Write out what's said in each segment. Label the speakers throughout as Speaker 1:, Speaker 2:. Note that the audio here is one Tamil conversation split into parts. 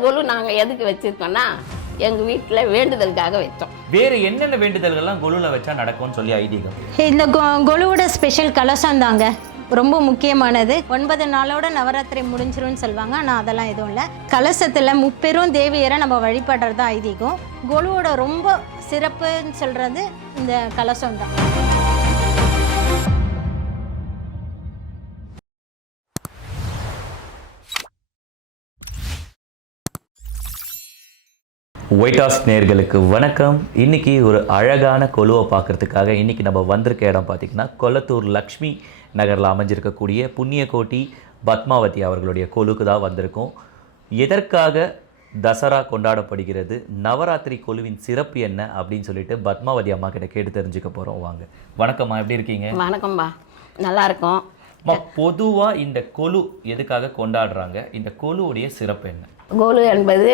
Speaker 1: கொலு நாங்கள் எதுக்கு வச்சுருக்கோன்னா எங்கள் வீட்டில் வேண்டுதலுக்காக வச்சோம்
Speaker 2: வேறு என்னென்ன வேண்டுதல்கள்லாம் கொலுல வச்சா நடக்கும்னு சொல்லி ஐதீகம்?
Speaker 3: இந்த கொ- கொலுவோட ஸ்பெஷல் கலசம் தாங்க ரொம்ப முக்கியமானது. ஒன்பது நாளோட நவராத்திரி முடிஞ்சிரும்னு சொல்லுவாங்க. ஆனால் அதெல்லாம் எதுவும் இல்லை. கலசத்தில் முப்பெரும் தேவியரை நம்ம வழிபடுறது தான் ஐதீகம். கொலுவோட ரொம்ப சிறப்புன்னு சொல்கிறது இந்த கலசம் தான்
Speaker 2: ஒயிட் ஹவுஸ் நேர்களுக்கு வணக்கம். இன்னைக்கு ஒரு அழகான கொலுவை பார்க்கறதுக்காக இன்னைக்கு நம்ம வந்திருக்க இடம் பார்த்திங்கன்னா கொளத்தூர் லக்ஷ்மி நகரில் அமைஞ்சிருக்கக்கூடிய புண்ணியகோட்டி பத்மாவதி அவர்களுடைய கொலுக்கு தான் வந்திருக்கோம். எதற்காக தசரா கொண்டாடப்படுகிறது நவராத்திரி கொலுவின் சிறப்பு என்ன அப்படின்னு சொல்லிட்டு பத்மாவதி அம்மா கிட்ட கேட்டு தெரிஞ்சுக்க போகிறோம் வாங்க. வணக்கம்மா எப்படி இருக்கீங்க?
Speaker 1: வணக்கம்பா நல்லா இருக்கோம்.
Speaker 2: அம்மா பொதுவாக இந்த கொலு எதுக்காக கொண்டாடுறாங்க? இந்த கொலுவுடைய சிறப்பு என்ன?
Speaker 1: கோலு என்பது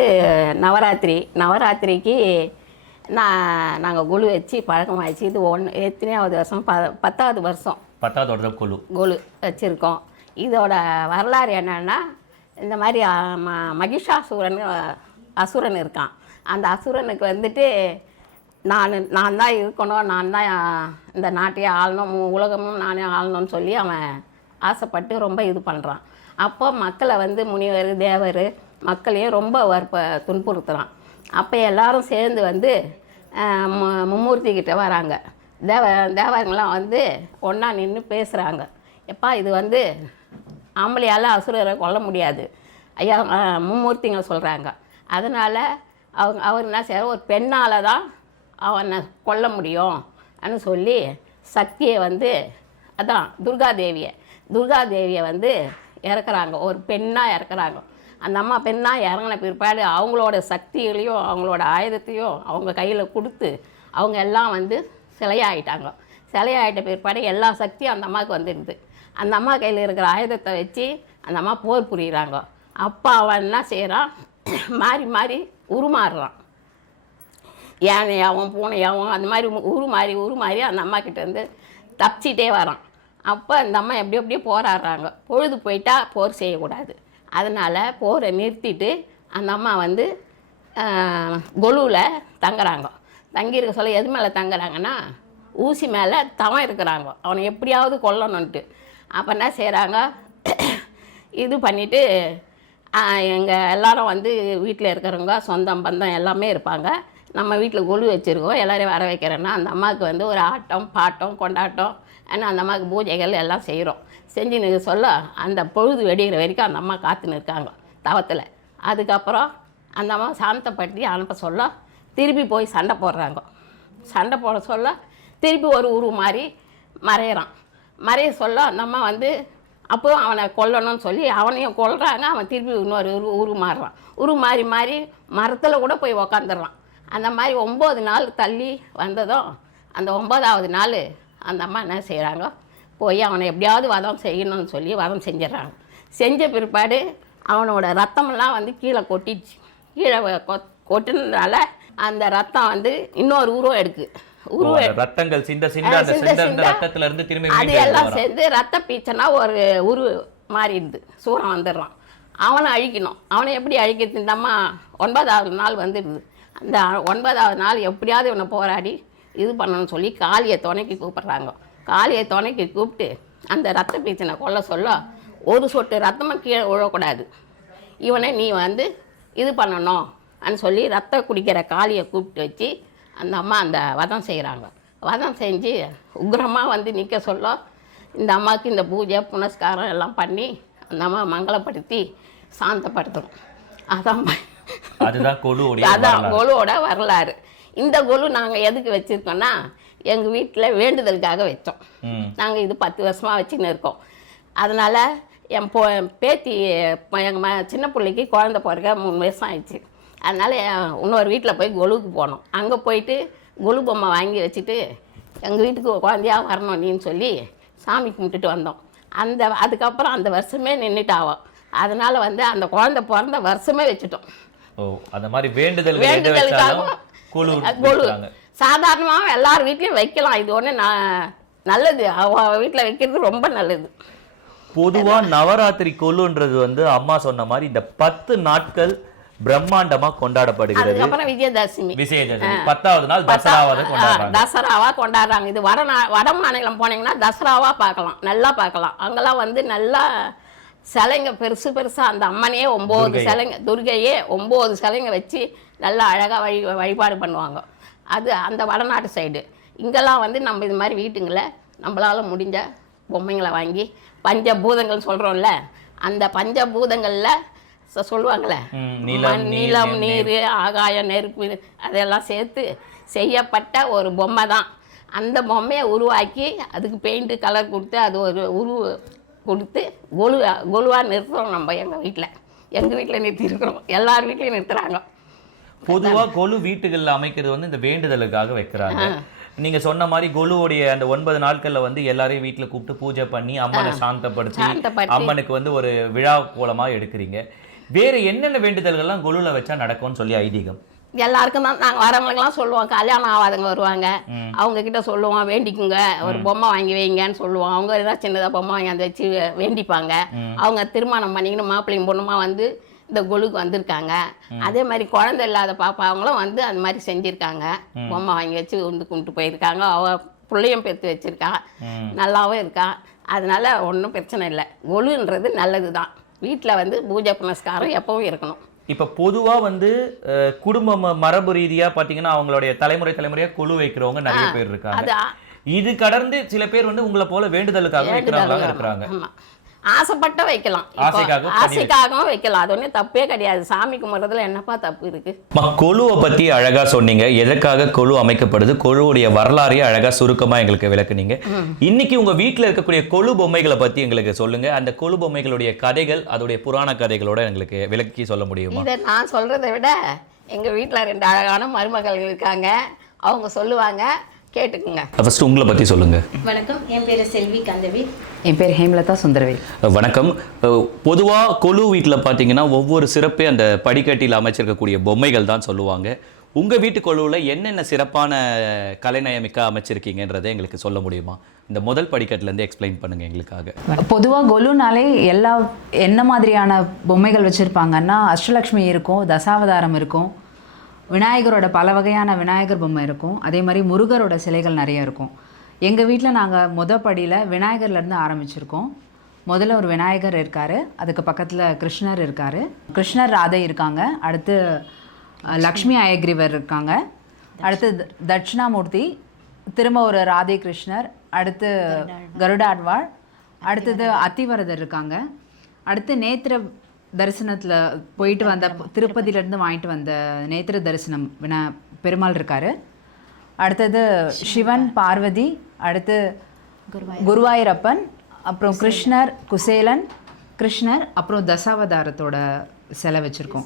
Speaker 1: நவராத்திரி. நவராத்திரிக்கு நான் நாங்கள் குழு வச்சு பழக்கமாகிடுச்சு இது ஒன் எத்தனையாவது வருஷம்? ப பத்தாவது வருஷம்
Speaker 2: பத்தாவது வருடம் கொலு.
Speaker 1: கோலு வச்சுருக்கோம். இதோட வரலாறு என்னன்னா இந்த மாதிரி ம மகிஷாசூரன் அசுரன் இருக்கான். அந்த அசுரனுக்கு வந்துட்டு நான் நான் தான் இருக்கணும் நான் தான் இந்த நாட்டையே ஆளணும் உலகமும் நானே ஆளணும்னு சொல்லி அவன் ஆசைப்பட்டு ரொம்ப இது பண்ணுறான் அப்போ மக்களை வந்து முனிவர் தேவர் மக்களையும் ரொம்ப வற்ப துன்புறுத்துகிறான் அப்போ எல்லாரும் சேர்ந்து வந்து மும்மூர்த்தி கிட்டே வராங்க. தேவ தேவங்களாம் வந்து ஒன்றா நின்று பேசுகிறாங்க எப்பா இது வந்து ஆம்பளையால் அசுரரை கொல்ல முடியாது. ஐயா மும்மூர்த்திங்க சொல்கிறாங்க அதனால் அவங்க அவர் என்ன செய்கிறார் ஒரு பெண்ணால் தான் அவனை கொல்ல முடியும் ன்னு சொல்லி சக்தியை வந்து அதான் துர்காதேவியை துர்காதேவியை வந்து இறக்குறாங்க. ஒரு பெண்ணாக இறக்குறாங்க. அந்த அம்மா பெண்ணாக இறங்கின பிற்பாடு அவங்களோட சக்திகளையும் அவங்களோட ஆயுதத்தையும் அவங்க கையில் கொடுத்து அவங்க எல்லாம் வந்து சிலையாயிட்டாங்க. சிலையாயிட்ட பிற்பாடு எல்லா சக்தியும் அந்த அம்மாவுக்கு வந்துடுது அந்த அம்மா கையில் இருக்கிற ஆயுதத்தை வச்சு அந்த அம்மா போர் புரியிறாங்க. அப்பா அவன் என்ன செய்கிறான் மாறி மாறி உருமாறுறான். யானையாகவும் பூனையாகவும் அந்த மாதிரி உருமாறி உருமாறி அந்த அம்மா கிட்ட இருந்து தப்பிச்சிட்டே வரான். அப்போ அந்த அம்மா எப்படி எப்படியோ போராடுறாங்க. பொழுது போயிட்டா போர் செய்யக்கூடாது. அதனால் போரை நிறுத்திட்டு அந்த அம்மா வந்து கொலுவில் தங்குறாங்க. தங்கியிருக்க சொல்ல எது மேலே தங்குறாங்கன்னா ஊசி மேலே தவம் இருக்கிறாங்க. அவனை எப்படியாவது கொல்லணுன்ட்டு அப்போ என்ன செய்கிறாங்க இது பண்ணிவிட்டு எங்கள் எல்லாரும் வந்து வீட்டில் இருக்கிறவங்க சொந்தம் பந்தம் எல்லாமே இருப்பாங்க. நம்ம வீட்டில் கொலு வச்சுருக்கோம். எல்லோரையும் வர வைக்கிறேன்னா அந்த அம்மாவுக்கு வந்து ஒரு ஆட்டம் பாட்டம் கொண்டாட்டம் ஏன்னா அந்த அம்மாவுக்கு பூஜைகள் எல்லாம் செய்கிறோம் செஞ்சுன்னு சொல்ல அந்த பொழுது வெடிகிற வரைக்கும் அந்த அம்மா காத்துன்னு இருக்காங்க தவத்தில். அதுக்கப்புறம் அந்த அம்மா சாந்தப்படுத்தி அனுப்ப சொல்ல திருப்பி போய் சண்டை போடுறாங்க. சண்டை போட சொல்ல திருப்பி ஒரு உருவ மாதிரி மறையிறான். மறைய சொல்ல அந்த அம்மா வந்து அப்போ அவனை கொல்லணும்னு சொல்லி அவனையும் கொல்றாங்க. அவன் திருப்பி இன்னொரு உரு உரு மாறுறான். உரு மாறி மாறி மரத்தில் கூட போய் உக்காந்துடுறான். அந்த மாதிரி ஒம்பது நாள் தள்ளி வந்ததும் அந்த ஒம்பதாவது நாள் அந்த அம்மா என்ன செய்கிறாங்க போய் அவனை எப்படியாவது வதம் செய்யணும்னு சொல்லி வதம் செஞ்சிடறாங்க. செஞ்ச பிற்பாடு அவனோட ரத்தமெல்லாம் வந்து கீழே கொட்டிடுச்சு. கீழே வ- கொ- கொட்டினதுனால அந்த ரத்தம் வந்து இன்னொரு உருவம் எடுக்கு. உருவம்
Speaker 2: ரத்தங்கள் சிந்த சிந்த ரத்தத்துல இருந்து திரும்பி
Speaker 1: அது எல்லாம். சேர்ந்து ரத்த பீச்சனா ஒரு உரு மாறிடுது. சூரம் வந்துடுறான். அவனை அழிக்கணும். அவனை எப்படி அழிக்கிறது இந்த அம்மா ஒன்பதாவது நாள் வந்துடுது. அந்த ஒன்பதாவது நாள் எப்படியாவது இவனை போராடி இது பண்ணணும்னு சொல்லி காளியை துணைக்கு கூப்பிட்றாங்க. காளியை துணைக்கு கூப்பிட்டு அந்த ரத்த பீச்சனை கொல்ல சொல்ல ஒரு சொட்டு ரத்தமும் கீழே விழக்கூடாது. இவனை நீ வந்து இது பண்ணணும் ன்னு சொல்லி ரத்த குடிக்கிற காளியை கூப்பிட்டு வச்சு அந்த அம்மா அந்த வதம் செய்கிறாங்க வதம் செஞ்சு உக்ரமாக வந்து நிற்க சொல்ல இந்த அம்மாவுக்கு இந்த பூஜை புனஸ்காரம் எல்லாம் பண்ணி அந்த அம்மா மங்களப்படுத்தி சாந்தப்படுத்தணும். அதான்
Speaker 2: அதுதான் கொலுவுடைய
Speaker 1: அதான். கொலுவோட வரலாறு. இந்த கொலு நாங்கள் எதுக்கு வச்சுருக்கோன்னா எங்கள் வீட்டில் வேண்டுதலுக்காக வச்சோம். நாங்கள் இது பத்து வருஷமாக வச்சுன்னு இருக்கோம். அதனால் என் பொ பேத்தி எங்கள் ம சின்ன பிள்ளைக்கு குழந்த பிறக்க மூணு வருஷம் ஆயிடுச்சு. அதனால் இன்னொரு வீட்டில் போய் கொலுவுக்கு போனோம். அங்கே போயிட்டு கொலு பொம்மை வாங்கி வச்சுட்டு எங்கள் வீட்டுக்கு குழந்தையா வரணும் நீன்னு சொல்லி சாமி கும்பிட்டுட்டு வந்தோம். அந்த அதுக்கப்புறம் அந்த வருஷமே நின்றுட்டாவோம் அதனால் வந்து அந்த குழந்தை பிறந்த வருஷமே வச்சுட்டோம்.
Speaker 2: ஓ அந்த மாதிரி வேண்டுதல்கள் எது
Speaker 1: வேண்டுதலுக்காக
Speaker 2: வச்சாலும் கொலு.
Speaker 1: சாதாரணமாக எல்லார் வீட்லேயும் வைக்கலாம். இது ஒன்று நான் நல்லது. அவ வீட்டில் வைக்கிறது ரொம்ப நல்லது.
Speaker 2: பொதுவா நவராத்திரி கொலுன்றது வந்து அம்மா சொன்ன மாதிரி இந்த பத்து நாட்கள் பிரம்மாண்டமா கொண்டாடப்படுகிறது.
Speaker 1: அதுக்கப்புறம் விஜயதசமி.
Speaker 2: விஜயதசமி. பத்தாவது நாள் தசராவது கொண்டாடுறாங்க.
Speaker 1: தசராவா கொண்டாடுறாங்க. இது வட வட மாநிலம் போனீங்கன்னா தசராவா பார்க்கலாம். நல்லா பார்க்கலாம். அங்கெல்லாம் வந்து நல்லா சிலைங்க பெருசு பெருசா அந்த அம்மனையே ஒம்பது. சிலைங்க துர்கையே ஒம்பது சிலைங்க வச்சு நல்லா அழகா வழி வழிபாடு பண்ணுவாங்க. அது அந்த வடநாட்டு சைடு இங்கெல்லாம் வந்து நம்ம இது மாதிரி வீட்டுங்களை நம்மளால முடிஞ்ச பொம்மைங்களை வாங்கி பஞ்சபூதங்கள் சொல்றோம்ல அந்த பஞ்சபூதங்கள்ல சொ- சொல்லுவாங்கள்ல
Speaker 2: ம், நிலம்,
Speaker 1: மண்,
Speaker 2: நீர்,
Speaker 1: ஆகாயம் நெருப்பு அதெல்லாம் சேர்த்து செய்யப்பட்ட ஒரு பொம்மை தான். அந்த பொம்மையை உருவாக்கி அதுக்கு பெயிண்ட்டு கலர் கொடுத்து அது ஒரு உருவ கொடுத்து கொலு கொலுவாக நிறுத்துறோம் நம்ம எங்கள் வீட்டில் எங்கள் வீட்டில் நிறுத்தியிருக்கிறோம் எல்லார் வீட்லையும் நிறுத்துறாங்க.
Speaker 2: பொதுவா கொலு வீட்டுகள்ல அமைக்கிறது வந்து இந்த வேண்டுதலுக்காக வைக்கிறாங்க. நீங்க சொன்ன மாதிரி கொலுவுடைய அந்த ஒன்பது நாட்கள்ல வந்து எல்லாரையும் வீட்டுல கூப்பிட்டு பூஜை பண்ணி அம்மனை சாந்தப்படுத்தி. அம்மனுக்கு வந்து ஒரு விழா கோலமா எடுக்கிறீங்க. வேற என்னென்ன வேண்டுதல்கள்லாம் கொலுல வச்சா நடக்கும்னு சொல்லி ஐதீகம்?
Speaker 1: எல்லாருக்கும் தான் நாங்கள் வரவங்களுக்கெல்லாம் சொல்லுவோம் கல்யாணம் ஆகாதவங்க வருவாங்க. அவங்க கிட்ட சொல்லுவோம் வேண்டிக்குங்க. ஒரு பொம்மை வாங்கி வைங்கன்னு சொல்லுவோம். அவங்க ஏதாவது சின்னதாக பொம்மை வாங்கி அதை வச்சு வேண்டிப்பாங்க. அவங்க திருமணம் பண்ணிக்கணும் மாப்பிள்ளையும் பொண்ணுமா வந்து இந்த கொலுக்கு வந்திருக்காங்க. அதே மாதிரி குழந்தை இல்லாத பாப்பா அவங்களும் வந்து அந்த மாதிரி செஞ்சுருக்காங்க. பொம்மை வாங்கி வச்சு வந்து கொண்டு போயிருக்காங்க. அவ பிள்ளையும் பெற்று வச்சிருக்கா. நல்லாவும் இருக்கா. அதனால ஒன்றும் பிரச்சனை இல்லை. கொலுன்றது நல்லது தான் வீட்டில் வந்து பூஜை புனஸ்காரம் எப்பவும் இருக்கணும்.
Speaker 2: இப்ப பொதுவா வந்து குடும்ப மரபு ரீதியா பாத்தீங்கன்னா அவங்களுடைய தலைமுறை தலைமுறையா கொலு வைக்கிறவங்க நிறைய பேர் இருக்காங்க. இது கடந்து சில பேர் வந்து உங்களை போல வேண்டுதலுக்காக இருக்கிறாங்க.
Speaker 1: ஆசைப்பட்ட வைக்கலாம். ஆசைக்காகவும் வைக்கலாம். அது ஒன்றும் தப்பே கிடையாது. சாமி கும்பிட்றதுல என்னப்பா தப்பு இருக்கு?
Speaker 2: கொலுவை பத்தி அழகா சொன்னீங்க. எதற்காக கொலு அமைக்கப்படுது? கொலுவுடைய வரலாறையே அழகா சுருக்கமா எங்களுக்கு விளக்குனீங்க. இன்னைக்கு உங்க வீட்ல இருக்கக்கூடிய கொலு பொம்மைகளை பத்தி எங்களுக்கு சொல்லுங்க. அந்த கொலு பொம்மைகளுடைய கதைகள் அதோடைய புராண கதைகளோட எங்களுக்கு விளக்கி சொல்ல முடியுமா?
Speaker 1: இதை நான் சொல்றதை விட எங்க வீட்ல ரெண்டு அழகான மருமகள் இருக்காங்க. அவங்க சொல்லுவாங்க கேட்டுக்குங்க.
Speaker 2: ஃபர்ஸ்ட் உங்களை பத்தி சொல்லுங்க.
Speaker 3: வணக்கம். என் பேர் செல்வி கந்தவி.
Speaker 4: என் பேர் ஹேமலதா சுந்தரவேல்
Speaker 2: வணக்கம். அஹ், பொதுவா கொலு வீட்டில் பார்த்தீங்கன்னா ஒவ்வொரு சிறப்பே அந்த படிக்கட்டில் அமைச்சிருக்கக்கூடிய பொம்மைகள் தான் சொல்லுவாங்க. உங்க வீட்டு கொலுவில் என்னென்ன சிறப்பான கலைநயமிக்க அமைச்சிருக்கீங்கன்றதை எங்களுக்கு சொல்ல முடியுமா? இந்த முதல் படிக்கட்டுல இருந்து எக்ஸ்பிளைன் பண்ணுங்க எங்களுக்காக.
Speaker 4: பொதுவாக கொலுனாலே எல்லா என்ன மாதிரியான பொம்மைகள் வச்சுருப்பாங்கன்னா அஷ்டலக்ஷ்மி இருக்கும் தசாவதாரம் இருக்கும் விநாயகரோட பல வகையான விநாயகர் பொம்மை இருக்கும். அதே மாதிரி முருகரோட சிலைகள் நிறைய இருக்கும். எங்கள் வீட்டில் நாங்கள் முத படியில் விநாயகர்லேருந்து ஆரம்பிச்சிருக்கோம். முதல்ல ஒரு விநாயகர் இருக்கார். அதுக்கு பக்கத்தில் கிருஷ்ணர் இருக்கார். கிருஷ்ணர் ராதை இருக்காங்க. அடுத்து லக்ஷ்மி அயக்ரிவர் இருக்காங்க. அடுத்து தட்சிணாமூர்த்தி திரும்ப ஒரு ராதே கிருஷ்ணர் அடுத்து கருடாழ்வாள் அடுத்தது அத்திவரதர் இருக்காங்க. அடுத்து நேத்திர தரிசனத்தில் போயிட்டு வந்த திருப்பதியிலேருந்து வாங்கிட்டு வந்த நேத்திர தரிசனம் வினா பெருமாள் இருக்காரு. அடுத்தது சிவன் பார்வதி அடுத்து குருவாயூரப்பன் அப்புறம் கிருஷ்ணர் குசேலன் கிருஷ்ணர் அப்புறம் தசாவதாரத்தோட சிலை வச்சுருக்கோம்.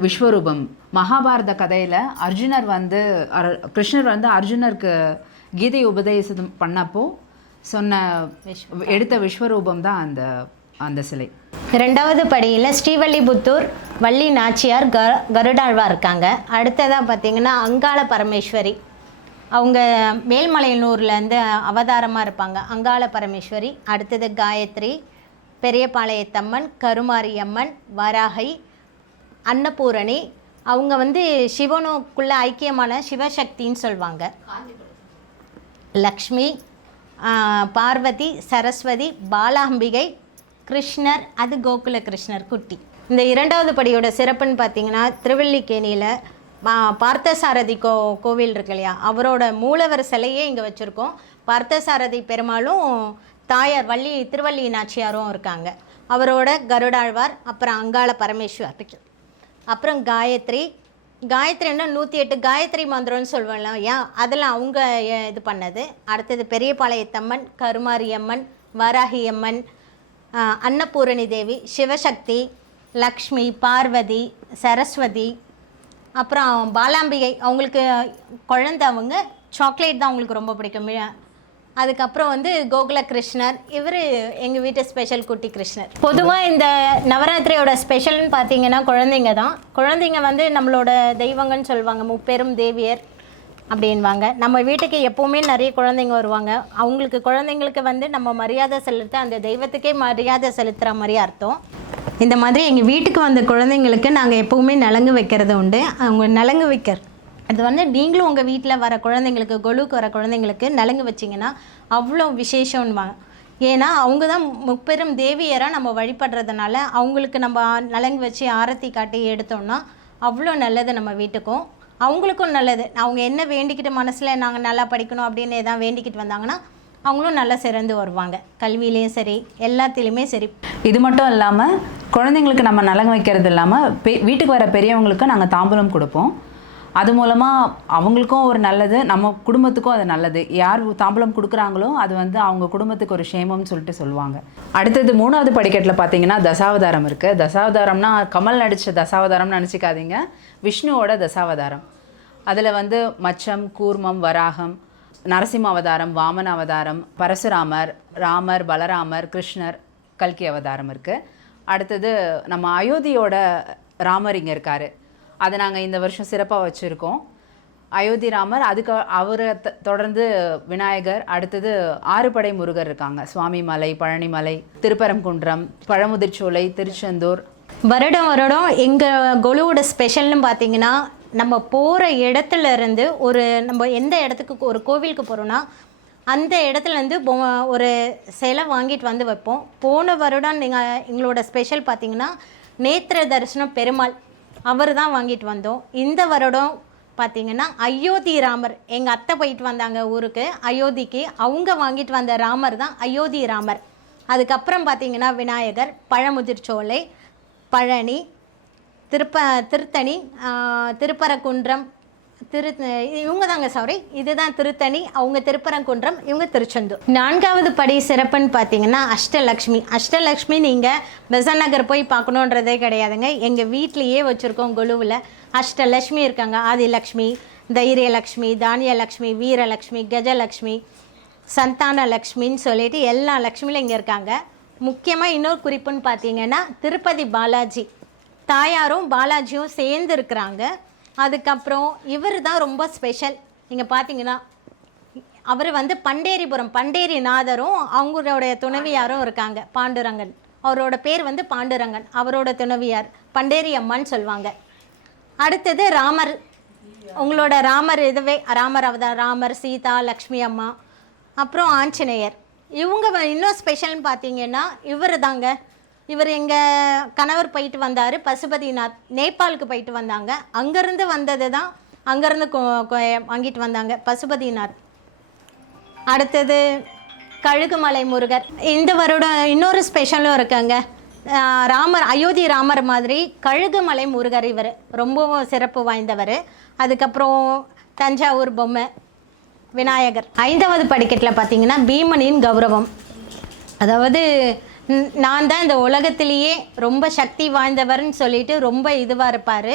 Speaker 4: விஸ்வரூபம். மகாபாரத கதையில் அர்ஜுனர் வந்து அர்- கிருஷ்ணர் வந்து அர்ஜுனருக்கு கீதை உபதேசம் பண்ணப்போ சொன்ன எடுத்த விஸ்வரூபம் தான் அந்த அந்த சிலை.
Speaker 3: ரெண்டாவது படியில் ஸ்ரீவல்லிபுத்தூர் வள்ளி நாச்சியார் க கருடாழ்வா இருக்காங்க. அடுத்ததாக பார்த்தீங்கன்னா அங்காள பரமேஸ்வரி. அவங்க மேல்மலையனூர்லேருந்து அவதாரமாக இருப்பாங்க. அங்காள பரமேஸ்வரி அடுத்தது காயத்ரி பெரியபாளையத்தம்மன் கருமாரியம்மன் வராகை அன்னபூரணி. அவங்க வந்து சிவனுக்குள்ள ஐக்கியமான சிவசக்தின்னு சொல்லுவாங்க லக்ஷ்மி பார்வதி சரஸ்வதி பாலாம்பிகை கிருஷ்ணர் அது கோகுல கிருஷ்ணர் குட்டி. இந்த இரண்டாவது படியோட சிறப்புன்னு பார்த்தீங்கன்னா திருவல்லிக்கேணியில் பார்த்தசாரதி கோ கோவில் இருக்கு இல்லையா? அவரோட மூலவர் சிலையே இங்கே வச்சுருக்கோம். பார்த்தசாரதி பெருமாளும் தாயார் வள்ளி திருவள்ளி நாச்சியாரும் இருக்காங்க. அவரோட கருடாழ்வார் அப்புறம் அங்காள பரமேஸ்வர் அப்புறம் காயத்ரி. காயத்ரின்னா நூற்றி எட்டு காயத்ரி மந்திரம்னு சொல்லுவோம்ல ஏன்? அதெல்லாம் அவங்க இது பண்ணது. அடுத்தது பெரியபாளையத்தம்மன் கருமாரியம்மன் வராகியம்மன் அன்னபூரணி தேவி சிவசக்தி லக்ஷ்மி பார்வதி சரஸ்வதி அப்புறம் பாலாம்பிகை. அவங்களுக்கு குழந்த அவங்க சாக்லேட் தான் அவங்களுக்கு ரொம்ப பிடிக்கும். அதுக்கப்புறம் வந்து கோகுல கிருஷ்ணர் இவர் எங்கள் வீட்டு ஸ்பெஷல் குட்டி கிருஷ்ணர். பொதுவாக இந்த நவராத்திரியோட ஸ்பெஷல்னு பார்த்தீங்கன்னா குழந்தைங்க தான். குழந்தைங்க வந்து நம்மளோட தெய்வங்கன்னு சொல்லுவாங்க. முப்பெரும் தேவியர். அப்படின்வாங்க. நம்ம வீட்டுக்கு எப்போவுமே நிறைய குழந்தைங்க வருவாங்க. அவங்களுக்கு குழந்தைங்களுக்கு வந்து நம்ம மரியாதை செலுத்த அந்த தெய்வத்துக்கே மரியாதை செலுத்துகிற மாதிரி அர்த்தம். இந்த மாதிரி எங்கள் வீட்டுக்கு வந்த குழந்தைங்களுக்கு நாங்கள் எப்போவுமே நலங்கு வைக்கிறது உண்டு. அவங்க நலங்கு வைக்கிற அது வந்து நீங்களும் உங்கள் வீட்டில் வர குழந்தைங்களுக்கு கொலுக்கு வர குழந்தைங்களுக்கு நலங்கு வச்சிங்கன்னா அவ்வளோ விசேஷம்வாங்க ஏன்னா அவங்க தான் முப்பெரும் தேவியராக நம்ம வழிபடுறதுனால அவங்களுக்கு நம்ம நலங்கு வச்சு ஆரத்தி காட்டி எடுத்தோம்னா அவ்வளோ நல்லது நம்ம வீட்டுக்கும். அவங்களுக்கும் நல்லது. அவங்க என்ன வேண்டிக்கிட்டு மனசில் நாங்கள் நல்லா படிக்கணும் அப்படின்னு எதாவது வேண்டிக்கிட்டு வந்தாங்கன்னா அவங்களும் நல்லா சிறந்து வருவாங்க. கல்வியிலையும் சரி எல்லாத்துலேயுமே சரி.
Speaker 4: இது மட்டும் இல்லாமல் குழந்தைங்களுக்கு நம்ம நலங்கு வைக்கிறது இல்லாமல் பெ வீட்டுக்கு வர பெரியவங்களுக்கு நாங்கள் தாம்பூலம் கொடுப்போம். அது மூலமாக அவங்களுக்கும் ஒரு நல்லது நம்ம குடும்பத்துக்கும் அது நல்லது. யார் தாம்பூலம் கொடுக்குறாங்களோ அது வந்து அவங்க குடும்பத்துக்கு ஒரு ஷேமம்னு சொல்லிட்டு சொல்லுவாங்க. அடுத்தது மூணாவது படிக்கட்டில் பார்த்தீங்கன்னா தசாவதாரம் இருக்குது தசாவதாரம்னா கமல் நடித்த தசாவதாரம்னு நினச்சிக்காதீங்க. விஷ்ணுவோட தசாவதாரம். அதில் வந்து மச்சம் கூர்மம் வராகம் நரசிம்ம அவதாரம் வாமன அவதாரம் பரசுராமர் ராமர் பலராமர் கிருஷ்ணர் கல்கி அவதாரம் இருக்குது அடுத்தது நம்ம அயோத்தியோட ராமர் இங்கே இருக்கார். அதை நாங்கள் இந்த வருஷம் சிறப்பாக வச்சுருக்கோம். அயோத்தி ராமர் அதுக்கு அவரை த- தொடர்ந்து விநாயகர் அடுத்தது ஆறுபடை முருகர் இருக்காங்க. சுவாமி மலை பழனிமலை திருப்பரங்குன்றம் பழமுதிர்ச்சோலை திருச்செந்தூர்.
Speaker 3: வருடம் வருடம் எங்கள் கொலுவோட ஸ்பெஷல்னு பார்த்தீங்கன்னா நம்ம போகிற இடத்துல இருந்து ஒரு நம்ம எந்த இடத்துக்கு ஒரு கோவிலுக்கு போகிறோன்னா அந்த இடத்துலேருந்து பொ- ஒரு சிலை வாங்கிட்டு வந்து வைப்போம். போன வருடம் நீங்கள் எங்களோட ஸ்பெஷல் பார்த்தீங்கன்னா நேத்திர தரிசனம் பெருமாள். அவர் தான் வாங்கிட்டு வந்தோம். இந்த வருடம் பார்த்தீங்கன்னா அயோத்தி ராமர் எங்கள் அத்தை போயிட்டு வந்தாங்க ஊருக்கு. அயோத்திக்கு அவங்க வாங்கிட்டு வந்த ராமர் தான் அயோத்தி ராமர். அதுக்கப்புறம் பார்த்தீங்கன்னா விநாயகர் பழமுதிர்ச்சோலை பழனி திருப்ப திருத்தணி திருப்பரக்குன்றம் திரு இவங்க தாங்க சாரி இதுதான் திருத்தணி அவங்க திருப்பரங்குன்றம் இவங்க திருச்செந்தூர். நான்காவது படி சிறப்புன்னு பார்த்தீங்கன்னா அஷ்டலக்ஷ்மி. அஷ்டலக்ஷ்மி நீங்கள் பெசன் நகர் போய் பார்க்கணுன்றதே கிடையாதுங்க. எங்கள் வீட்லேயே வச்சுருக்கோம் குழுவில் அஷ்டலக்ஷ்மி இருக்காங்க. ஆதிலக்ஷ்மி தைரியலக்ஷ்மி தானியலக்ஷ்மி வீரலக்ஷ்மி கஜலக்ஷ்மி சந்தான லக்ஷ்மின்னு சொல்லிட்டு எல்லா லக்ஷ்மியிலும் இங்கே இருக்காங்க. முக்கியமாக இன்னொரு குறிப்புன்னு பார்த்தீங்கன்னா திருப்பதி பாலாஜி. தாயாரும் பாலாஜியும் சேர்ந்து இருக்கிறாங்க. அதுக்கப்புறம் இவர் தான் ரொம்ப ஸ்பெஷல் நீங்கள் பார்த்தீங்கன்னா அவர் வந்து பண்டேரிபுரம் பண்டேரி நாதரும் அவங்களுடைய துணைவியாரும் இருக்காங்க பாண்டுரங்கன். அவரோட பேர் வந்து பாண்டுரங்கன் அவரோட துணைவியார் பண்டேரி அம்மான்னு சொல்லுவாங்க அடுத்தது ராமர் உங்களோட ராமர் இதுவே ராமர் அவதார் ராமர் சீதா லக்ஷ்மி அம்மா அப்புறம் ஆஞ்சநேயர். இவங்க வ- இன்னும் ஸ்பெஷல்னு பார்த்தீங்கன்னா இவர் தாங்க இவர் எங்கள் கணவர் போயிட்டு வந்தார் பசுபதிநாத் நேபாளுக்கு போயிட்டு வந்தாங்க. அங்கேருந்து வந்தது தான் அங்கேருந்து வாங்கிட்டு வந்தாங்க பசுபதிநாத். அடுத்தது கழுகுமலை முருகர். இந்த வருடம் இன்னொரு ஸ்பெஷலும் இருக்குங்க. ராமர் அயோத்தி ராமர் மாதிரி கழுகுமலை முருகர் இவர். ரொம்பவும் சிறப்பு வாய்ந்தவர். அதுக்கப்புறம் தஞ்சாவூர் பொம்மை விநாயகர். ஐந்தாவது படிக்கட்டில் பார்த்தீங்கன்னா பீமனின் கௌரவம். அதாவது நான் தான் இந்த உலகத்திலேயே ரொம்ப சக்தி வாய்ந்தவர்னு சொல்லிட்டு ரொம்ப இதுவாக இருப்பார்.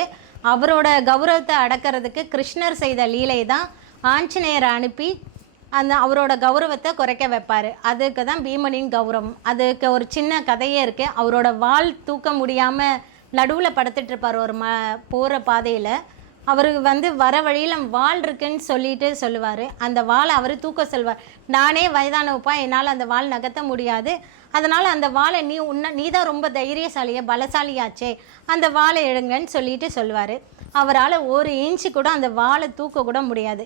Speaker 3: அவரோட கௌரவத்தை அடக்கிறதுக்கு கிருஷ்ணர் செய்த லீலை தான் ஆஞ்சநேயரை அனுப்பி அந்த அவரோட கௌரவத்தை குறைக்க வைப்பார். அதுக்கு தான் பீமனின் கௌரவம். அதுக்கு ஒரு சின்ன கதையே இருக்குது அவரோட வால் தூக்க முடியாமல் நடுவில் படுத்துட்டு இருப்பார் ஒரு ம போகிற பாதையில். அவருக்கு வந்து வர வழியில் வால் இருக்குன்னு சொல்லிட்டு சொல்லுவார். அந்த வாளை அவர் தூக்க சொல்வார். நானே வயதானவப்பா என்னால் அந்த வால் நகர்த்த முடியாது. அதனால் அந்த வாளை நீ உன்ன நீ தான் ரொம்ப தைரியசாலியே பலசாலியாச்சே அந்த வாளை எடுங்கன்னு சொல்லிட்டு சொல்லுவார். அவரால் ஒரு இன்ச்சு கூட அந்த வாளை தூக்க கூட முடியாது.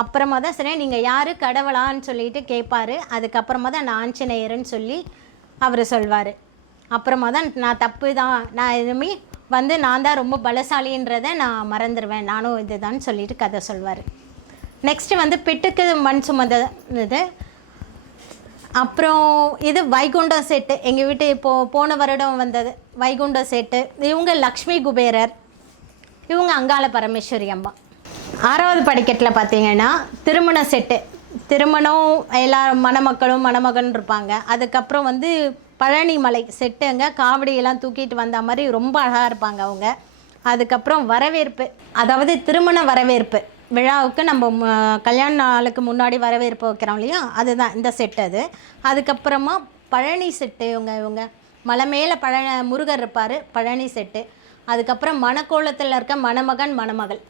Speaker 3: அப்புறமா தான் சரி நீங்கள் யார்? கடவுளான்னு சொல்லிட்டு கேட்பாரு அதுக்கப்புறமா தான் நான் ஆஞ்சநேயர்னு சொல்லி அவர் சொல்வார். அப்புறமா தான் நான் தப்பு தான் நான் எதுவுமே வந்து நான் தான் ரொம்ப பலசாலின்றதை நான் மறந்துடுவேன் நானும் இதுதான் சொல்லிட்டு கதை சொல்வார். நெக்ஸ்ட்டு வந்து பிட்டுக்கு மண் சுமந்தது. அப்புறம் இது வைகுண்டம் செட்டு. எங்கள் வீட்டு இப்போ போன வருடம் வந்தது. வைகுண்டம் செட்டு. இவங்க லக்ஷ்மி குபேரர். இவங்க அங்காள பரமேஸ்வரி அம்மா. ஆறாவது படிக்கட்டில் பார்த்தீங்கன்னா திருமண செட்டு. திருமணம் எல்லா மணமக்களும் மணமகன் இருப்பாங்க. அதுக்கப்புறம் வந்து பழனி மலை செட்டுங்க. காவடியெல்லாம் தூக்கிட்டு வந்த மாதிரி ரொம்ப அழகாக இருப்பாங்க அவங்க. அதுக்கப்புறம் வரவேற்பு. அதாவது திருமண வரவேற்பு. விழாவுக்கு நம்ம கல்யாண நாளுக்கு முன்னாடி வரவேற்பு வைக்கிறோம் இல்லையா? அதுதான் இந்த செட் அது. அதுக்கப்புறமா பழனி செட்டு இவங்க இவங்க. மலை மேலே பழ முருகர் இருப்பார் பழனி செட்டு. அதுக்கப்புறம் மணக்கோலத்தில் இருக்க மணமகன் மணமகள்.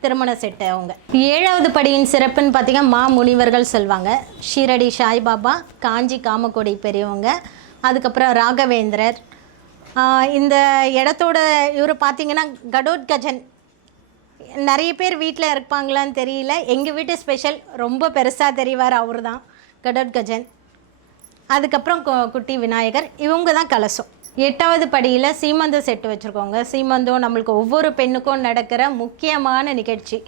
Speaker 3: திருமண செட்டு அவங்க. ஏழாவது படியின் சிறப்புன்னு பார்த்தீங்கன்னா மா முனிவர்கள் சொல்லுவாங்க ஷீரடி சாய்பாபா காஞ்சி காமக்கொடி பெரியவங்க. அதுக்கப்புறம் ராகவேந்திரர். இந்த இடத்தோட இவர் பார்த்தீங்கன்னா கடோத்கஜன் நிறைய பேர் வீட்டில் இருப்பாங்களான்னு தெரியல. எங்கள் வீட்டு ஸ்பெஷல் ரொம்ப பெருசாக தெரிவார் அவர் தான் கடோத்கஜன் அதுக்கப்புறம் கு- குட்டி விநாயகர். இவங்க தான் கலசம். எட்டாவது படியில் சீமந்தம் செட்டு வச்சுருக்கோங்க. சீமந்தம் நம்மளுக்கு ஒவ்வொரு பெண்ணுக்கும் நடக்கிற முக்கியமான நிகழ்ச்சி.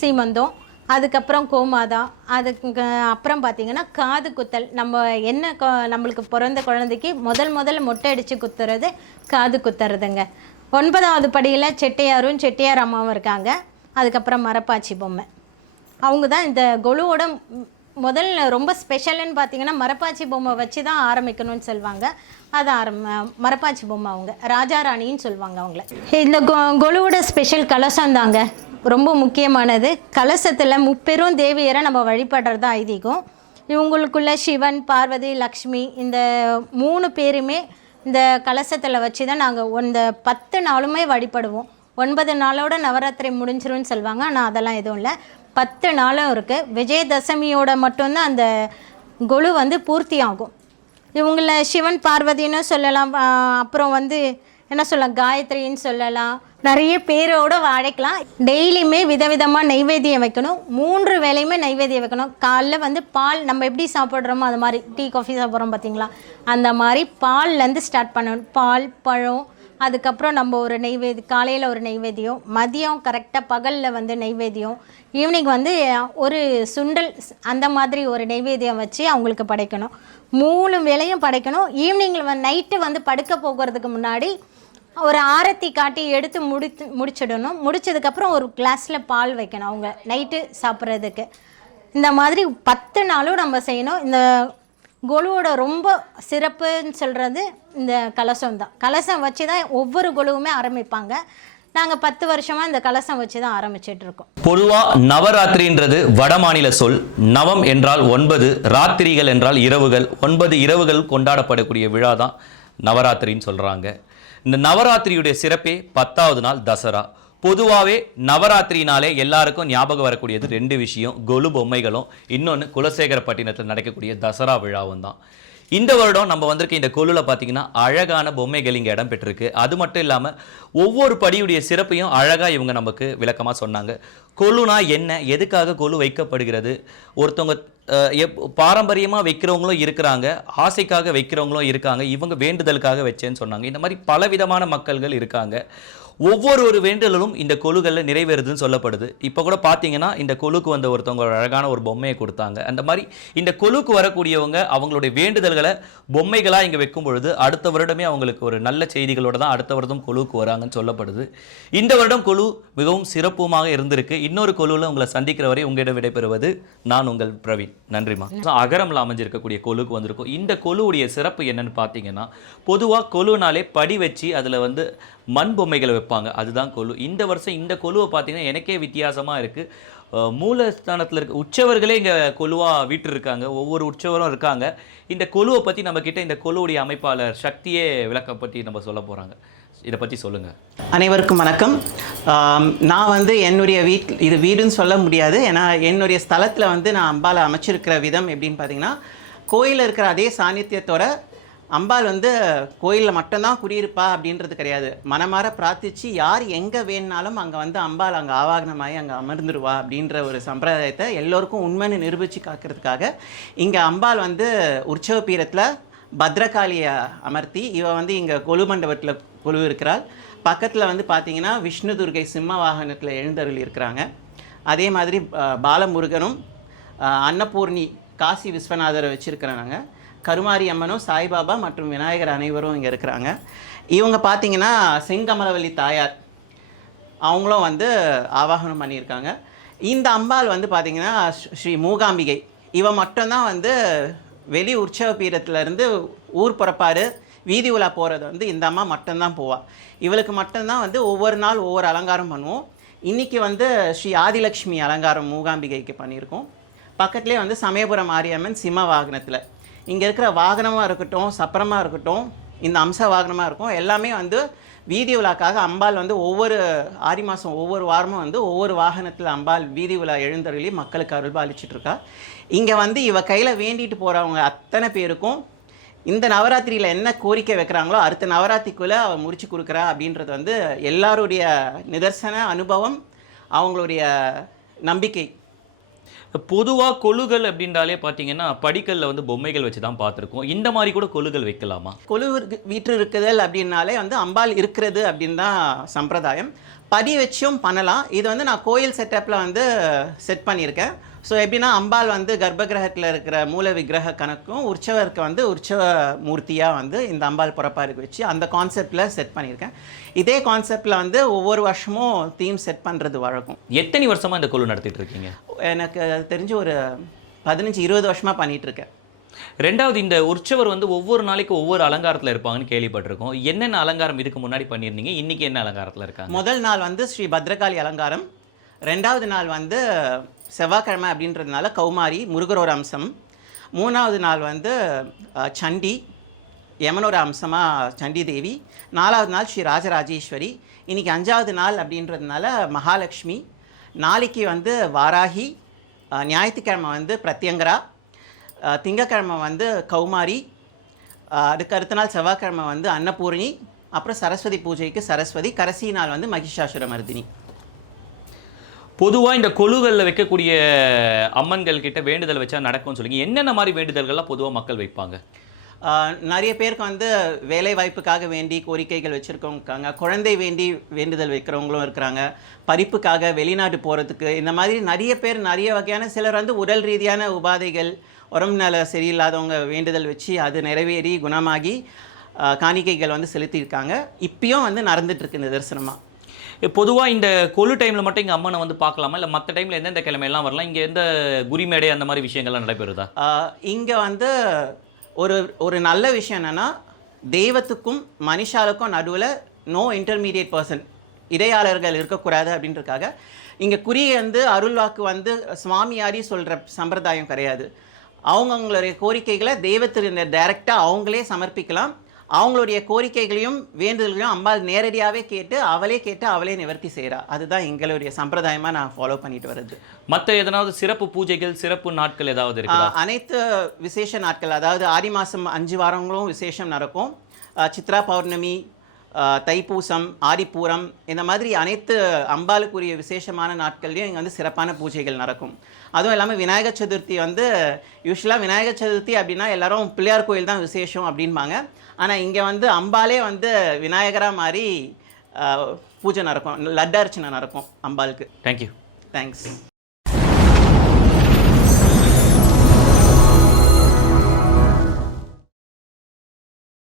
Speaker 3: சீமந்தம். அதுக்கப்புறம் கோமாதா அதுக்கு அப்புறம் பார்த்தீங்கன்னா காது குத்தல். நம்ம என்ன கொ- நம்மளுக்கு பிறந்த குழந்தைக்கு முதல் முதல் மொட்டை அடித்து குத்துறது காது குத்துறதுங்க. ஒன்பதாவது படியில் செட்டியாரும் செட்டியார் அம்மாவும் இருக்காங்க. அதுக்கப்புறம் மரப்பாச்சி பொம்மை. அவங்க தான் இந்த கொலுவோட முதல்ல ரொம்ப ஸ்பெஷல்னு பார்த்தீங்கன்னா மரப்பாச்சி பொம்மை வச்சு தான் ஆரம்பிக்கணும்னு சொல்லுவாங்க. அது ஆரம்ப மரப்பாச்சி பொம்மை அவங்க. ராஜா ராணின்னு சொல்லுவாங்க அவங்கள. இந்த கொ கொலுவோட ஸ்பெஷல் கலசம் தாங்க ரொம்ப முக்கியமானது. கலசத்தில் முப்பெரும் தேவியரை நம்ம வழிபடுறது தான் ஐதீகம். இவங்களுக்குள்ள சிவன் பார்வதி லக்ஷ்மி இந்த மூணு பேருமே இந்த கலசத்தில் வச்சு தான் நாங்கள் இந்த பத்து நாளுமே வழிபடுவோம். ஒன்பது நாளோட நவராத்திரி முடிஞ்சிரும்னு சொல்லுவாங்க. ஆனால் அதெல்லாம் எதுவும் இல்லை. பத்து நாளும் இருக்குது விஜயதசமியோட மட்டும்தான் அந்த கொலு வந்து பூர்த்தி ஆகும் இவங்கள சிவன் பார்வதின்னு சொல்லலாம். அப்புறம் வந்து என்ன சொல்லலாம்? காயத்ரின்னு சொல்லலாம். நிறைய பேரோட அழைக்கலாம் டெய்லியுமே விதவிதமாக நைவேத்தியம் வைக்கணும். மூன்று வேலையுமே நைவேத்தியம் வைக்கணும். காலைல வந்து பால் நம்ம எப்படி சாப்பிட்றோமோ அது மாதிரி. டீ காஃபி சாப்பிட்றோம் பார்த்தீங்களா அந்த மாதிரி பால்லேருந்து ஸ்டார்ட் பண்ணணும். பால் பழம் அதுக்கப்புறம் நம்ம ஒரு நெய்வேதி காலையில் ஒரு நெய்வேதியம் மதியம் கரெக்டாக பகலில் வந்து நெய்வேதியம் ஈவினிங் வந்து ஒரு சுண்டல் அந்த மாதிரி ஒரு நெய்வேதியம் வச்சு அவங்களுக்கு படைக்கணும். மூணு வேளையும் படைக்கணும். ஈவினிங்கில் நைட்டு வந்து படுக்க போகிறதுக்கு முன்னாடி ஒரு ஆரத்தி காட்டி எடுத்து முடித்து முடிச்சிடணும். முடிச்சதுக்கப்புறம் ஒரு கிளாஸில் பால் வைக்கணும் அவங்க நைட்டு சாப்பிட்றதுக்கு. இந்த மாதிரி பத்து நாளும் நம்ம செய்யணும். இந்த கொலுவோட ரொம்ப சிறப்புன்னு சொல்கிறது இந்த கலசம் தான். கலசம் வச்சு தான் ஒவ்வொரு கொலுவுமே ஆரம்பிப்பாங்க. நாங்கள் பத்து வருஷமாக இந்த கலசம் வச்சு தான் ஆரம்பிச்சிட்டு இருக்கோம்.
Speaker 2: பொதுவாக நவராத்திரின்றது வடமாநில சொல். நவம் என்றால் ஒன்பது ராத்திரிகள் என்றால் இரவுகள். ஒன்பது இரவுகள் கொண்டாடப்படக்கூடிய விழா தான் நவராத்திரின்னு சொல்கிறாங்க இந்த நவராத்திரியுடைய சிறப்பே பத்தாவது நாள் தசரா. பொதுவாகவே நவராத்திரினாலே எல்லாருக்கும் ஞாபகம் வரக்கூடியது ரெண்டு விஷயம் கொலு பொம்மைகளும். இன்னொன்று குலசேகரப்பட்டினத்தில் நடக்கக்கூடிய தசரா விழாவும் தான். இந்த வருடம் நம்ம வந்திருக்க இந்த கொலுல பார்த்தீங்கன்னா அழகான பொம்மைகள் இங்கே இடம் பெற்றிருக்கு. அது மட்டும் இல்லாமல் ஒவ்வொரு படியுடைய சிறப்பையும் அழகாக இவங்க நமக்கு விளக்கமாக சொன்னாங்க. கொலுனா என்ன? எதுக்காக கொலு வைக்கப்படுகிறது? ஒருத்தவங்க எப் பாரம்பரியமாக வைக்கிறவங்களும் இருக்கிறாங்க ஆசைக்காக வைக்கிறவங்களும் இருக்காங்க இவங்க வேண்டுதலுக்காக வச்சேன்னு சொன்னாங்க. இந்த மாதிரி பலவிதமான மக்கள்கள் இருக்காங்க. ஒவ்வொரு ஒரு வேண்டுதலும் இந்த கொலுகளில் நிறைவேறுதுன்னு சொல்லப்படுது. இப்போ கூட பார்த்தீங்கன்னா இந்த கொலுக்கு வந்த ஒருத்தவங்க ஒரு அழகான ஒரு பொம்மையை கொடுத்தாங்க. அந்த மாதிரி இந்த கொலுக்கு வரக்கூடியவங்க அவங்களுடைய வேண்டுதல்களை பொம்மைகளாக இங்கே வைக்கும் பொழுது அடுத்த வருடமே அவங்களுக்கு ஒரு நல்ல செய்திகளோட தான் அடுத்த வருடம் கொலுவுக்கு வராங்கன்னு சொல்லப்படுது. இந்த வருடம் கொலு மிகவும் சிறப்புமாக இருந்திருக்கு. இன்னொரு கொலுவில் உங்களை சந்திக்கிற வரை உங்களிடம் விடைபெறுவது நான் உங்கள் பிரவீன். நன்றிமா அகரம்ல அமைஞ்சிருக்கக்கூடிய கொலுக்கு வந்திருக்கும். இந்த கொலுவுடைய சிறப்பு என்னன்னு பார்த்தீங்கன்னா பொதுவாக கொலுனாலே படி வச்சு அதில் வந்து மண் பொம்மைகளை வைப்பாங்க. அதுதான் கொலு. இந்த வருஷம் இந்த கொலுவை பார்த்தீங்கன்னா எனக்கே வித்தியாசமாக இருக்குது மூலஸ்தானத்தில் இருக்க உற்சவர்களே இங்கே கொலுவாக வீட்டிருக்காங்க. ஒவ்வொரு உற்சவரும் இருக்காங்க. இந்த கொலுவை பற்றி நம்மக்கிட்ட இந்த கொலுவுடைய அமைப்பாளர் சக்தியே விளக்கம் பற்றி நம்ம சொல்ல போகிறாங்க இதை பற்றி சொல்லுங்கள்
Speaker 5: அனைவருக்கும் வணக்கம். நான் வந்து என்னுடைய வீட் இது வீடுன்னு சொல்ல முடியாது. ஏன்னா என்னுடைய ஸ்தலத்தில் வந்து நான் அம்பாலை அமைச்சிருக்கிற விதம் எப்படின்னு பார்த்தீங்கன்னா கோயிலில் இருக்கிற அதே சாநித்தியத்தோட அம்பாள் வந்து கோயிலில் மட்டும்தான் குடியிருப்பா அப்படின்றது கிடையாது. மனமாற பிரார்த்திச்சு யார் எங்கே வேணுனாலும் அங்கே வந்து அம்பாள் அங்கே ஆவாகனமாகி அங்கே அமர்ந்துருவா அப்படின்ற ஒரு சம்பிரதாயத்தை எல்லோருக்கும் உண்மைன்னு நிரூபித்து காக்கிறதுக்காக இங்கே அம்பாள் வந்து உற்சவ பீரத்தில் பத்ரகாளியை அமர்த்தி இவ வந்து இங்கே கொலு மண்டபத்தில் கொலு இருக்கிறாள். பக்கத்தில் வந்து பார்த்தீங்கன்னா விஷ்ணு துர்கை சிம்ம வாகனத்தில் எழுந்தருள் இருக்கிறாங்க. அதே மாதிரி பாலமுருகனும் அன்னபூர்ணி காசி விஸ்வநாதரை வச்சுருக்கிறாங்க கருமாரி அம்மனும் சாய்பாபா மற்றும் விநாயகர் அனைவரும் இங்கே இருக்கிறாங்க. இவங்க பார்த்தீங்கன்னா செங்கமலவல்லி தாயார். அவங்களும் வந்து ஆவாகனம் பண்ணியிருக்காங்க. இந்த அம்பாள் வந்து பார்த்திங்கன்னா ஸ்ரீ- ஸ்ரீ மூகாம்பிகை. இவ மட்டும்தான் வந்து வெளி உற்சவ பீடத்துலேருந்து ஊர் புறப்பாடு வீதி உலா போகிறது வந்து இந்த அம்மா மட்டும்தான் போவாள் இவளுக்கு மட்டும்தான் வந்து ஒவ்வொரு நாள் ஒவ்வொரு அலங்காரம் பண்ணுவோம். இன்றைக்கி வந்து ஸ்ரீ ஆதிலக்ஷ்மி அலங்காரம் மூகாம்பிகைக்கு பண்ணியிருக்கோம். பக்கத்துலேயே வந்து சமயபுரம் மாரியம்மன் சிம்ம வாகனத்தில். இங்கே இருக்கிற வாகனமாக இருக்கட்டும் சப்பரமாக இருக்கட்டும் இந்த அம்ச வாகனமாக இருக்கும். எல்லாமே வந்து வீதி விழாக்காக அம்பாள் வந்து ஒவ்வொரு ஆரி மாதம் ஒவ்வொரு வாரமும் வந்து ஒவ்வொரு வாகனத்தில் அம்பாள் வீதி விழா எழுந்தருளி மக்களுக்கு அருள்பாலிச்சிட்டு இருக்கா இங்கே வந்து இவ கையில் வேண்டிட்டு போகிறவங்க அத்தனை பேருக்கும் இந்த நவராத்திரியில் என்ன கோரிக்கை வைக்கிறாங்களோ அடுத்த நவராத்திரிக்குள்ளே அவள் முடிச்சு கொடுக்குறா அப்படின்றது வந்து எல்லாருடைய நிதர்சன அனுபவம் அவங்களுடைய நம்பிக்கை.
Speaker 2: பொதுவாக கொழுகள் அப்படின்றாலே பார்த்தீங்கன்னா படிக்கல்ல வந்து பொம்மைகள் வச்சு தான் பார்த்துருக்கோம் இந்த மாதிரி கூட கொழுகள் வைக்கலாமா?
Speaker 5: கொலு இருக்கு- வீற்று இருக்குதல் அப்படின்னாலே வந்து அம்பாள் இருக்கிறது அப்படின்னு தான் சம்பிரதாயம். படி வச்சும் பண்ணலாம். இது வந்து நான் கோயில் செட்டப்பில் வந்து செட் பண்ணியிருக்கேன். ஸோ எப்படின்னா அம்பாள் வந்து கர்ப்பகிரகத்தில் இருக்கிற மூல விக்கிரக கணக்கும் உற்சவருக்கு வந்து உற்சவ மூர்த்தியாக வந்து இந்த அம்பாள் புறப்பாருக்கு வச்சு அந்த கான்செப்டில் செட் பண்ணியிருக்கேன். இதே கான்செப்டில் வந்து ஒவ்வொரு வருஷமும் தீம் செட் பண்ணுறது வழக்கம்.
Speaker 2: எத்தனை வருஷமா இந்த கொலு நடத்திட்டு இருக்கீங்க?
Speaker 5: எனக்கு தெரிஞ்சு ஒரு பதினஞ்சு இருபது வருஷமாக பண்ணிட்டு இருக்கேன்.
Speaker 2: ரெண்டாவது இந்த உற்சவர் வந்து ஒவ்வொரு நாளைக்கு ஒவ்வொரு அலங்காரத்தில் இருப்பாங்கன்னு கேள்விப்பட்டிருக்கோம். என்னென்ன அலங்காரம் இதுக்கு முன்னாடி பண்ணியிருந்தீங்க? இன்னைக்கு என்ன அலங்காரத்தில் இருக்காங்க?
Speaker 5: முதல் நாள் வந்து ஸ்ரீ பத்ரகாளி அலங்காரம். ரெண்டாவது நாள் வந்து செவ்வாய்க்கிழமை அப்படின்றதுனால கௌமாரி முருகரோட அம்சம். மூணாவது நாள் வந்து சண்டி. யமனோட அம்சமாக சண்டி தேவி. நாலாவது நாள் ஸ்ரீ ராஜராஜேஸ்வரி. இன்றைக்கி அஞ்சாவது நாள் அப்படின்றதுனால மகாலட்சுமி. நாளைக்கு வந்து வாராகி. ஞாயிற்றுக்கிழமை வந்து பிரத்யங்கரா. திங்கக்கிழமை திங்கட்கிழமை வந்து கௌமாரி. அதுக்கு அடுத்த நாள் செவ்வாய்க்கிழமை வந்து அன்னபூரணி. அப்புறம் சரஸ்வதி பூஜைக்கு சரஸ்வதி. கடைசி நாள் வந்து மகிஷாசுர மருதினி
Speaker 2: பொதுவாக இந்த கொலுகளில் வைக்கக்கூடிய அம்மன்கள் கிட்ட வேண்டுதல் வச்சா நடக்கும்னு சொல்லுங்க. என்னென்ன மாதிரி வேண்டுதல்கள்லாம் பொதுவாக மக்கள் வைப்பாங்க?
Speaker 5: நிறைய பேருக்கு வந்து வேலை வாய்ப்புக்காக வேண்டி கோரிக்கைகள் வச்சுருக்கவங்க இருக்காங்க குழந்தை வேண்டி வேண்டுதல் வைக்கிறவங்களும் இருக்கிறாங்க. படிப்புக்காக வெளிநாட்டு போகிறதுக்கு இந்த மாதிரி நிறைய பேர் நிறைய வகையான சிலர் வந்து உடல் ரீதியான உபாதைகள் உடம்பு நல சரியில்லாதவங்க வேண்டுதல் வச்சு அது நிறைவேறி குணமாகி காணிக்கைகள் வந்து செலுத்தியிருக்காங்க. இப்பயும் வந்து நடந்துட்டு இருக்கு இந்த தரிசனமாக
Speaker 2: பொதுவாக இந்த கொலு டைமில் மட்டும் இங்கே அம்மனை வந்து பார்க்கலாமா? இல்லை மற்ற டைமில் எந்தெந்த கிழமையெல்லாம் வரலாம்? இங்கே எந்த குரிமேடை அந்த மாதிரி விஷயங்கள்லாம் நடைபெறுதா?
Speaker 5: இங்கே வந்து ஒரு ஒரு நல்ல விஷயம் என்னென்னா தெய்வத்துக்கும் மனுஷாளுக்கும் நடுவில் நோ இன்டர்மீடியட் பர்சன் இடையாளர்கள் இருக்கக்கூடாது அப்படின்றதுக்காக இங்கே குறி வந்து அருள்வாக்கு வந்து சுவாமியாரி சொல்கிற சம்பிரதாயம் கிடையாது. அவங்கவுங்களுடைய கோரிக்கைகளை தெய்வத்திற்கு டைரெக்டாக அவங்களே சமர்ப்பிக்கலாம். அவங்களுடைய கோரிக்கைகளையும் வேண்டுதல்களையும் அம்பாள் நேரடியாகவே கேட்டு அவளே கேட்டு அவளே நிவர்த்தி செய்கிறா அதுதான் எங்களுடைய சம்பிரதாயமாக நான் ஃபாலோ பண்ணிட்டு வர்றது.
Speaker 2: மற்ற எதனாவது சிறப்பு பூஜைகள் சிறப்பு நாட்கள் ஏதாவது
Speaker 5: அனைத்து விசேஷ நாட்கள் அதாவது ஆடி மாதம் அஞ்சு வாரங்களும் விசேஷம் நடக்கும். சித்ரா பௌர்ணமி தைப்பூசம் ஆடிப்பூரம் இந்த மாதிரி அனைத்து அம்பாளுக்குரிய விசேஷமான நாட்கள்லையும் இங்கே வந்து சிறப்பான பூஜைகள் நடக்கும். அதுவும் இல்லாமல் விநாயகர் சதுர்த்தி வந்து யூஸ்வலாக விநாயகர் சதுர்த்தி அப்படின்னா எல்லாரும் பிள்ளையார் கோயில் தான் விசேஷம் அப்படின்பாங்க. ஆனால் இங்கே வந்து அம்பாலே வந்து விநாயகராக மாதிரி பூஜை நடக்கும். லட்டார்ச்சனை நடக்கும் அம்பாளுக்கு.
Speaker 2: Thank you
Speaker 5: thanks